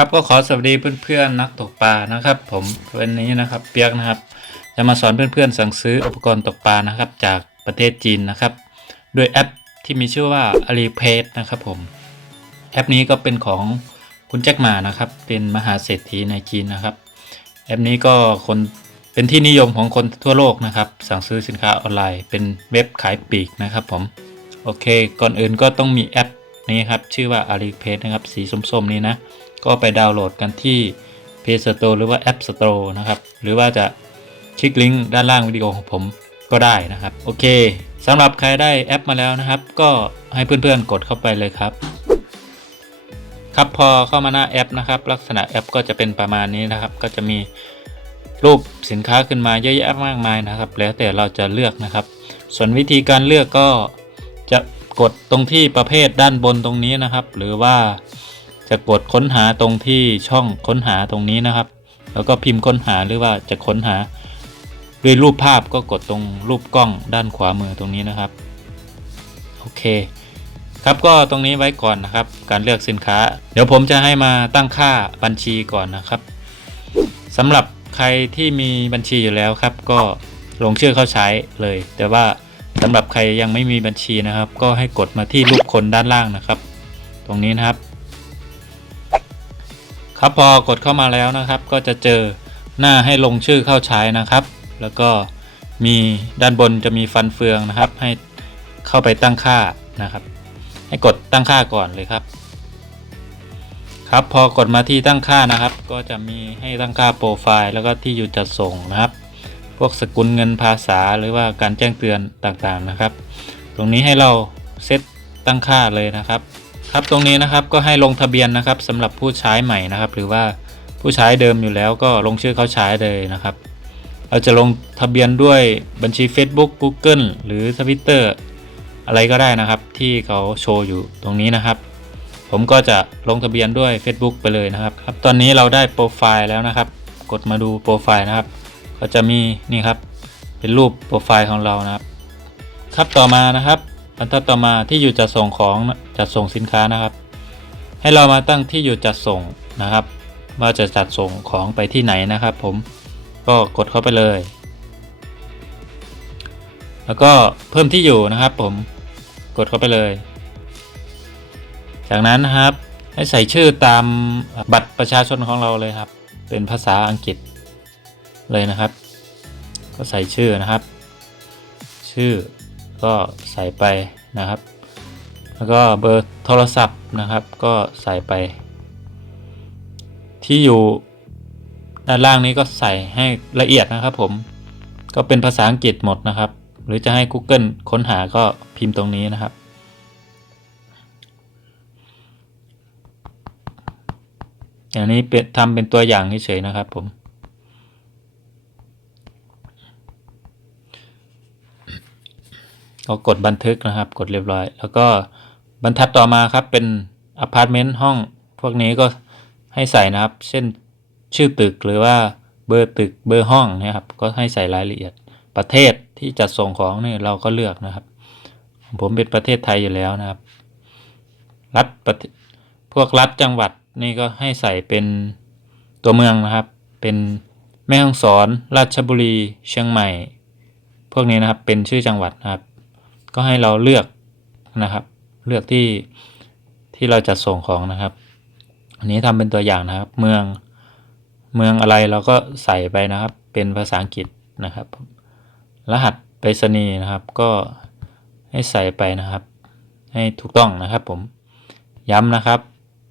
ครับก็ขอสวัสดีเพื่อนๆนักตกปลานะครับ ผมวันนี้นะครับเปียกนะครับ จะมาสอนเพื่อนๆสั่งซื้ออุปกรณ์ตกปลานะครับ จากประเทศจีนนะครับ ด้วยแอปที่มีชื่อว่า Alipay นะครับผมแอปนี้ก็เป็นของคุณแจ็คหมานะครับ เป็นมหาเศรษฐีในจีนนะครับ แอปนี้ก็คนเป็นที่นิยมของคนทั่วโลกนะครับ สั่งซื้อสินค้าออนไลน์ เป็นเว็บขายปลีกนะครับผมโอเค ก่อนอื่นก็ต้องมีแอปนี้ครับชื่อว่า Alipay นะครับสีส้มๆนี้นะ ก็ไปดาวน์โหลดกันที่ Play Store หรือว่า App Store นะครับ หรือว่าจะคลิกลิงก์ด้านล่างวิดีโอของผมก็ได้นะครับ โอเคสำหรับใครได้แอปมาแล้วนะครับ ก็ให้เพื่อนๆกดเข้าไปเลยครับ ครับพอเข้ามาหน้าแอปนะครับ ลักษณะแอปก็จะเป็นประมาณนี้นะครับ ก็จะมีรูปสินค้าขึ้นมาเยอะแยะมากมายนะครับ แล้วแต่เราจะเลือกนะครับ ส่วนวิธีการเลือกก็จะกดตรงที่ประเภทด้านบนตรงนี้นะครับ หรือว่า จะกดค้นหาตรงที่ช่องค้นหาตรงนี้นะครับ แล้วก็พิมพ์ค้นหาหรือว่าจะค้นหา ด้วยรูปภาพก็กดตรงรูปกล้องด้านขวามือตรงนี้นะครับโอเค ครับก็ตรงนี้ไว้ก่อนนะครับ การเลือกสินค้า เดี๋ยวผมจะให้มาตั้งค่าบัญชีก่อนนะครับสำหรับใครที่มีบัญชีอยู่แล้วครับ ก็ลงชื่อเข้าใช้เลย แต่ว่าสำหรับใครยังไม่มีบัญชีนะครับ ก็ให้กดมาที่รูปคนด้านล่างนะครับ ตรงนี้นะครับ ครับพอกดเข้ามาแล้วนะครับ ก็จะเจอหน้าให้ลงชื่อเข้าใช้นะครับ แล้วก็มีด้านบนจะมีฟันเฟืองนะครับ ให้เข้าไปตั้งค่านะครับ ให้กดตั้งค่าก่อนเลยครับ ครับพอกดมาที่ตั้งค่านะครับ ก็จะมีให้ตั้งค่าโปรไฟล์แล้วก็ที่อยู่จัดส่งนะครับ พวกสกุลเงินภาษาหรือว่าการแจ้งเตือนต่างๆนะครับ ตรงนี้ให้เราเซตตั้งค่าเลยนะครับ ครับตรงนี้นะครับก็ให้ลงทะเบียนนะครับสำหรับผู้ใช้ใหม่นะครับ หรือว่าผู้ใช้เดิมอยู่แล้วก็ลงชื่อเขาใช้เลยนะครับ เราจะลงทะเบียนด้วยบัญชี Facebook Google หรือ Twitter อะไรก็ได้นะครับ ที่เขาโชว์อยู่ตรงนี้นะครับ ผมก็จะลงทะเบียนด้วย Facebook ไปเลยนะครับครับ ตอนนี้เราได้โปรไฟล์แล้วนะครับ กดมาดูโปรไฟล์นะครับ ก็จะมีนี่ครับ เป็นรูปโปรไฟล์ของเรานะครับ ครับต่อมานะครับ บรรทัดต่อมาที่อยู่จัดส่งของจัดส่งสินค้านะครับ ให้เรามาตั้งที่อยู่จัดส่งนะครับ ว่าจะจัดส่งของไปที่ไหนนะครับ ผมก็กดเข้าไปเลย แล้วก็เพิ่มที่อยู่นะครับ ผมกดเข้าไปเลย จากนั้นนะครับ ให้ใส่ชื่อตามบัตรประชาชนของเราเลยครับ เป็นภาษาอังกฤษเลยนะครับ ก็ใส่ชื่อนะครับ ชื่อ ก็ใส่ไปนะครับ แล้วก็เบอร์โทรศัพท์นะครับ ก็ใส่ไป ที่อยู่ด้านล่างนี้ก็ใส่ให้ละเอียดนะครับผมก็เป็นภาษาอังกฤษหมดนะครับ หรือจะให้ Google ค้นหาก็พิมพ์ตรงนี้นะครับ อย่างนี้เป็นทำเป็นตัวอย่างเฉยๆนะครับผม ก็กดบันทึกนะครับ กดเรียบร้อย แล้วก็บรรทัดต่อมาครับเป็นอพาร์ตเมนต์ห้อง พวกนี้ก็ให้ใส่นะครับ เช่นชื่อตึกหรือว่าเบอร์ตึกเบอร์ห้องนะครับ ก็ให้ใส่รายละเอียดประเทศที่จัดส่งของนี่เราก็เลือกนะครับ ผมเป็นประเทศไทยอยู่แล้วนะครับ รัฐประเทศพวกรัฐจังหวัดนี่ก็ให้ใส่เป็นตัวเมืองนะครับ เป็นแม่ฮ่องสอน ราชบุรี เชียงใหม่ พวกนี้นะครับเป็นชื่อจังหวัดนะครับ ก็ให้เราเลือกนะครับ เลือกที่ที่เราจะส่งของนะครับ อันนี้ทำเป็นตัวอย่างนะครับ เมืองเมืองอะไรเราก็ใส่ไปนะครับ เป็นภาษาอังกฤษนะครับ รหัสไปรษณีย์นะครับ ก็ให้ใส่ไปนะครับ ให้ถูกต้องนะครับผมย้ำนะครับ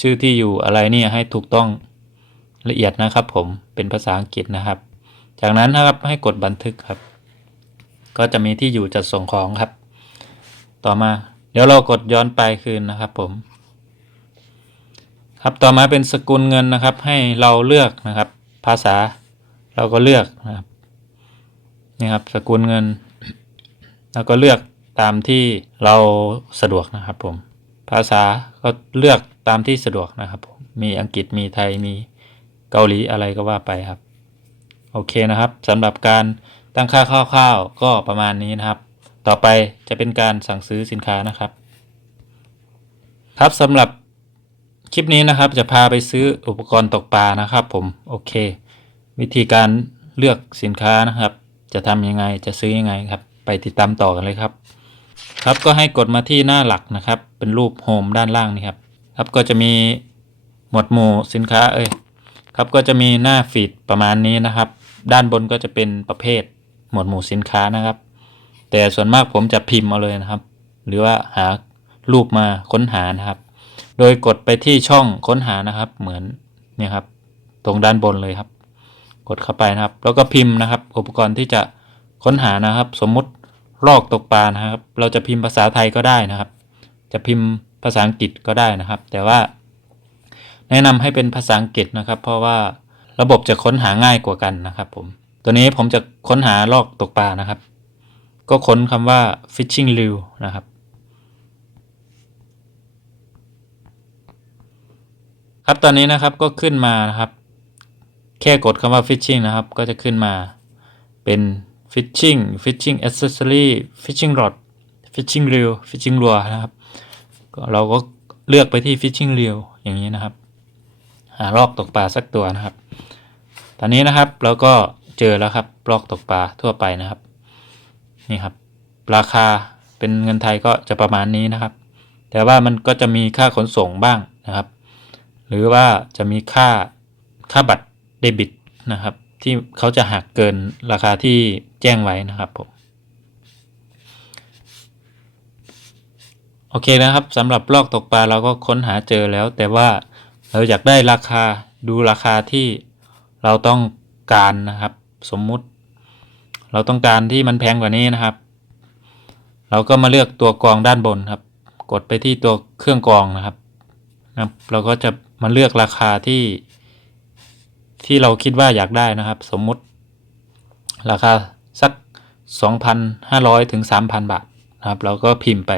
ชื่อที่อยู่อะไรเนี่ยให้ถูกต้องละเอียดนะครับ ผมเป็นภาษาอังกฤษนะครับ จากนั้นนะครับให้กดบันทึกครับ ก็จะมีที่อยู่จัดส่งของครับ ต่อมา เดี๋ยวเรากดย้อนไปคืนนะครับผม ครับต่อมาเป็นสกุลเงินนะครับ ให้เราเลือกนะครับ ภาษา เราก็เลือกนะครับนี่ครับสกุลเงิน แล้วก็เลือกตามที่เราสะดวกนะครับผม ภาษาก็เลือกตามที่สะดวกนะครับผมมีอังกฤษมีไทยมีเกาหลีอะไรก็ว่าไปครับ โอเคนะครับสำหรับการตั้งค่าคร่าวๆก็ประมาณนี้นะครับ ต่อไปจะเป็นการสั่งซื้อสินค้านะครับ ครับสำหรับคลิปนี้นะครับจะพาไปซื้ออุปกรณ์ตกปลานะครับ ผมโอเค วิธีการเลือกสินค้านะครับ จะทำยังไงจะซื้อยังไงครับ ไปติดตามต่อกันเลยครับ ครับก็ให้กดมาที่หน้าหลักนะครับ เป็นรูปโฮมด้านล่างนี่ครับครับก็จะมีหมวดหมู่สินค้าเอ้ยครับก็จะมีหน้าฟีดประมาณนี้นะครับ ด้านบนก็จะเป็นประเภทหมวดหมู่สินค้านะครับ แต่ส่วนมากผมจะพิมพ์เอาเลยนะครับ หรือว่าหารูปมาค้นหานะครับ โดยกดไปที่ช่องค้นหานะครับ เหมือนเนี่ยครับ ตรงด้านบนเลยครับ กดเข้าไปนะครับ แล้วก็พิมพ์นะครับ อุปกรณ์ที่จะค้นหานะครับ สมมุติลอกตกปลานะครับ เราจะพิมพ์ภาษาไทยก็ได้นะครับ จะพิมพ์ภาษาอังกฤษก็ได้นะครับ แต่ว่า แนะนำให้เป็นภาษาอังกฤษนะครับ เพราะว่าระบบจะค้นหาง่ายกว่ากันนะครับ ผม ตัวนี้ผมจะค้นหาลอกตกปลานะครับ ก็ค้นคำว่า fishing reel นะครับ ครับตอนนี้นะครับก็ขึ้นมานะครับ แค่กดคำว่า fishing นะครับ ก็จะขึ้นมาเป็น fishing fishing accessory fishing rod fishing reel fishing lure นะครับเราก็เลือกไปที่ fishing reel อย่างนี้นะครับหาลอกตกปลาสักตัวนะครับ ตอนนี้นะครับเราก็เจอแล้วครับลอกตกปลาทั่วไปนะครับ นี่ครับ ราคาเป็นเงินไทยก็จะประมาณนี้นะครับ แต่ว่ามันก็จะมีค่าขนส่งบ้างนะครับ หรือว่าจะมีค่าค่าบัตรเดบิตนะครับ ที่เขาจะหักเกินราคาที่แจ้งไว้นะครับผมโอเคนะครับสำหรับลอกตกปลาเราก็ค้นหาเจอแล้ว แต่ว่าเราอยากได้ราคาดูราคาที่เราต้องการนะครับ สมมุติ เราต้องการที่มันแพงกว่านี้นะครับ เราก็มาเลือกตัวกรองด้านบนครับ กดไปที่ตัวเครื่องกรองนะครับนะครับเราก็จะมาเลือกราคาที่ ที่เราคิดว่าอยากได้นะครับ สมมุติ ราคาสัก 2,500 ถึง 3,000 บาทนะครับ เราก็พิมพ์ไป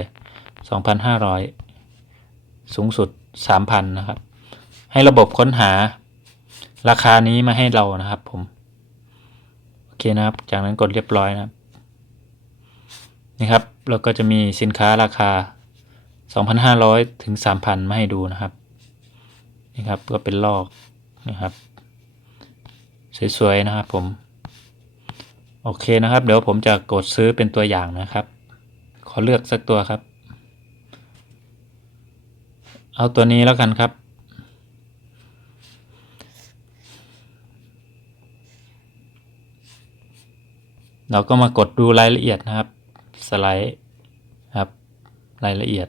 2,500 สูงสุด 3,000 นะครับ ให้ระบบค้นหาราคานี้มาให้เรานะครับผม เคนะครับ จากนั้นกดเรียบร้อยนะครับนี่ครับเราก็จะมีสินค้าราคา 2,500 ถึง 3,000 มาให้ดูนะครับนี่ครับก็เป็นลอกนะครับ สวยๆนะครับผมโอเคนะครับ เดี๋ยวผมจะกดซื้อเป็นตัวอย่างนะครับ ขอเลือกสักตัวครับ เอาตัวนี้แล้วกันครับ เราก็มากดดูรายละเอียดนะครับ สไลด์ครับรายละเอียด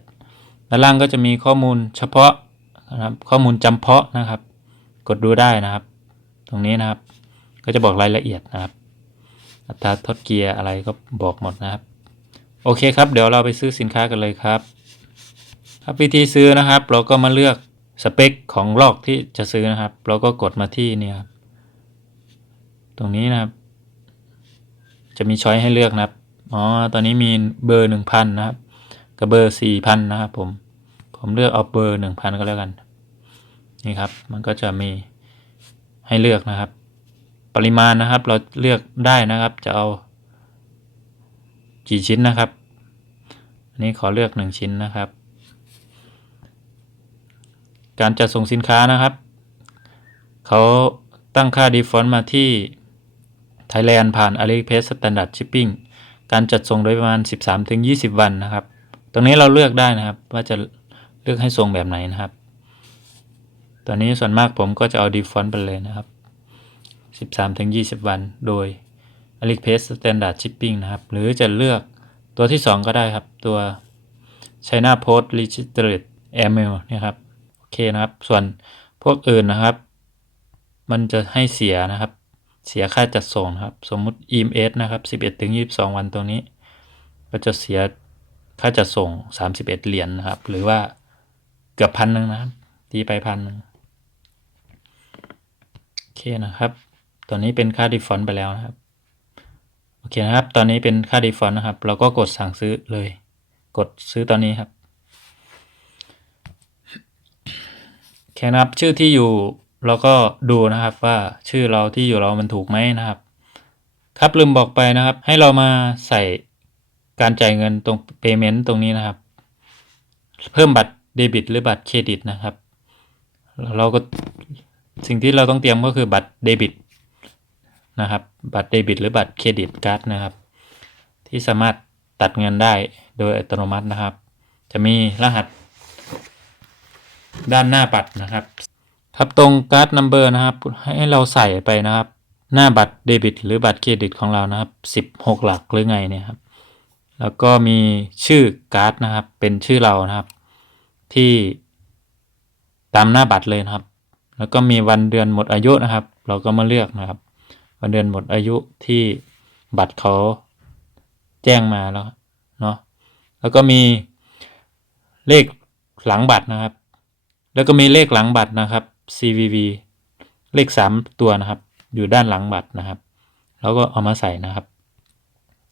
ด้านล่างก็จะมีข้อมูลเฉพาะนะครับข้อมูลจำเพาะนะครับ กดดูได้นะครับ ตรงนี้นะครับ ก็จะบอกรายละเอียดนะครับ อัตราทดเกียร์อะไรก็บอกหมดนะครับ โอเคครับ เดี๋ยวเราไปซื้อสินค้ากันเลยครับ ครับวิธีซื้อนะครับ เราก็มาเลือกสเปคของลอกที่จะซื้อนะครับ เราก็กดมาที่นี่ครับ ตรงนี้นะครับ จะมีช้อยให้เลือกนะครับ อ๋อ ตอนนี้มีเบอร์หนึ่งพันนะครับ กับเบอร์สี่พันนะครับผม ผมเลือกเอาเบอร์หนึ่งพันก็แล้วกัน นี่ครับ มันก็จะมีให้เลือกนะครับ ปริมาณนะครับ เราเลือกได้นะครับ จะเอากี่ชิ้นนะครับ อันนี้ขอเลือกหนึ่งชิ้นนะครับ การจัดส่งสินค้านะครับ เขาตั้งค่า default มาที่ Thailand ผ่าน AliExpress Standard Shipping การจัดส่งโดยประมาณ 13-20 วันนะครับ ตรงนี้เราเลือกได้นะครับ ว่าจะเลือกให้ส่งแบบไหนนะครับ ตอนนี้ส่วนมากผมก็จะเอา default ไปเลยนะครับ 13-20 วัน โดย AliExpress Standard Shipping นะครับ หรือจะเลือกตัวที่ 2 ก็ได้ครับ ตัว China Post Registered Airmail นะครับ โอเคนะครับ ส่วนพวกอื่นนะครับ มันจะให้เสียนะครับ เสียค่าจัดส่งครับ สมมุติ EMS นะครับ 11ถึง22 วันตรงนี้ ก็จะเสียค่าจัดส่ง 31 เหรียญนนะครับ หรือว่าเกือบพันหนึ่งนะครับตีไปพันหนึ่งโอเคนะครับ ตอนนี้เป็นค่า default ไปแล้วนะครับ โอเคนะครับ ตอนนี้เป็นค่า default นะครับ เราก็กดสั่งซื้อเลย กดซื้อตอนนี้ครับ โอเคนะครับ ชื่อที่อยู่ เราก็ดูนะครับว่าชื่อเราที่อยู่เรามันถูกไหมนะครับ ครับลืมบอกไปนะครับ ให้เรามาใส่การจ่ายเงินตรง payment ตรงนี้นะครับ เพิ่มบัตรเดบิต หรือบัตรเครดิตนะครับ เราก็สิ่งที่เราต้องเตรียมก็คือบัตรเดบิตนะครับ บัตรเดบิต หรือบัตรเครดิตการ์ดนะครับ ที่สามารถตัดเงินได้โดยอัตโนมัตินะครับ จะมีรหัสด้านหน้าบัตรนะครับ ครับตรงการ์ดนัมเบอร์นะครับ ให้เราใส่ไปนะครับ หน้าบัตรเดบิต หรือบัตรเครดิตของเรานะครับ 16 หลักหรือไงเนี่ยครับ แล้วก็มีชื่อการ์ดนะครับ เป็นชื่อเรานะครับ ที่ตามหน้าบัตรเลยนะครับ แล้วก็มีวันเดือนหมดอายุนะครับ เราก็มาเลือกนะครับ วันเดือนหมดอายุที่บัตรเขาแจ้งมาแล้วเนาะแล้วก็มีเลขหลังบัตรนะครับ แล้วก็มีเลขหลังบัตรนะครับ CVV เลขสามตัวนะครับ อยู่ด้านหลังบัตรนะครับ แล้วก็เอามาใส่นะครับ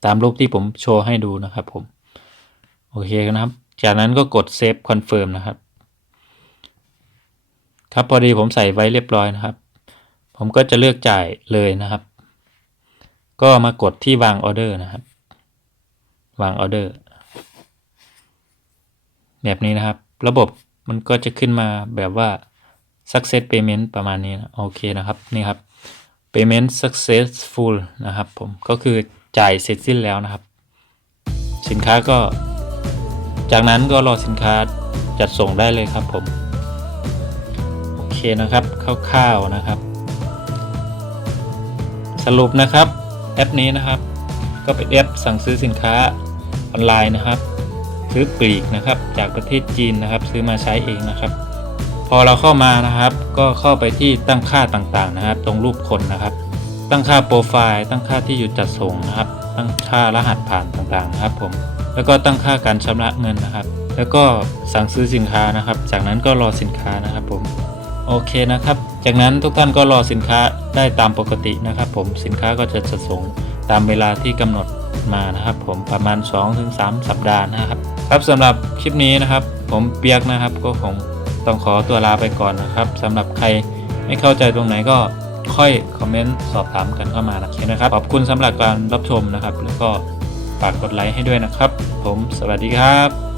ตามรูปที่ผมโชว์ให้ดูนะครับผม โอเคนะครับ จากนั้นก็กด Save Confirm นะครับ ครับพอดีผมใส่ไว้เรียบร้อยนะครับ ผมก็จะเลือกจ่ายเลยนะครับ ก็มากดที่วางออเดอร์นะครับ วางออเดอร์แบบนี้นะครับ ระบบมันก็จะขึ้นมาแบบว่า success payment ประมาณนี้นะโอเคนะครับนี่ครับ payment successful นะครับผมก็คือจ่ายเสร็จสิ้นแล้วนะครับ สินค้าก็ จากนั้นก็รอสินค้าจัดส่งได้เลยครับผม โอเคนะครับคร่าวๆนะครับ สรุปนะครับแอปนี้นะครับ ก็เป็นแอปสั่งซื้อสินค้าออนไลน์นะครับ ซื้อปลีกนะครับ จากประเทศจีนนะครับ ซื้อมาใช้เองนะครับ พอเราเข้ามานะครับ ก็เข้าไปที่ตั้งค่าต่างๆนะครับ ตรงรูปคนนะครับ ตั้งค่าโปรไฟล์ตั้งค่าที่อยู่จัดส่งนะครับ ตั้งค่ารหัสผ่านต่างๆนะครับ ผม แล้วก็ตั้งค่าการชำระเงินนะครับ แล้วก็สั่งซื้อสินค้านะครับ จากนั้นก็รอสินค้านะครับ ผมโอเคนะครับ จากนั้นทุกท่านก็รอสินค้าได้ตามปกตินะครับ ผมสินค้าก็จะจัดส่งตามเวลาที่กำหนดมานะครับ ผมประมาณ 2-3 สัปดาห์นะครับ ครับสำหรับคลิปนี้นะครับ ผมเปียกนะครับก็คง ต้องขอตัวลาไปก่อนนะครับสำหรับใครไม่เข้าใจตรงไหนก็ค่อยคอมเมนต์สอบถามกันเข้ามานะครับ ขอบคุณสำหรับการรับชมนะครับ แล้วก็ฝากกดไลค์ให้ด้วยนะครับ ผมสวัสดีครับ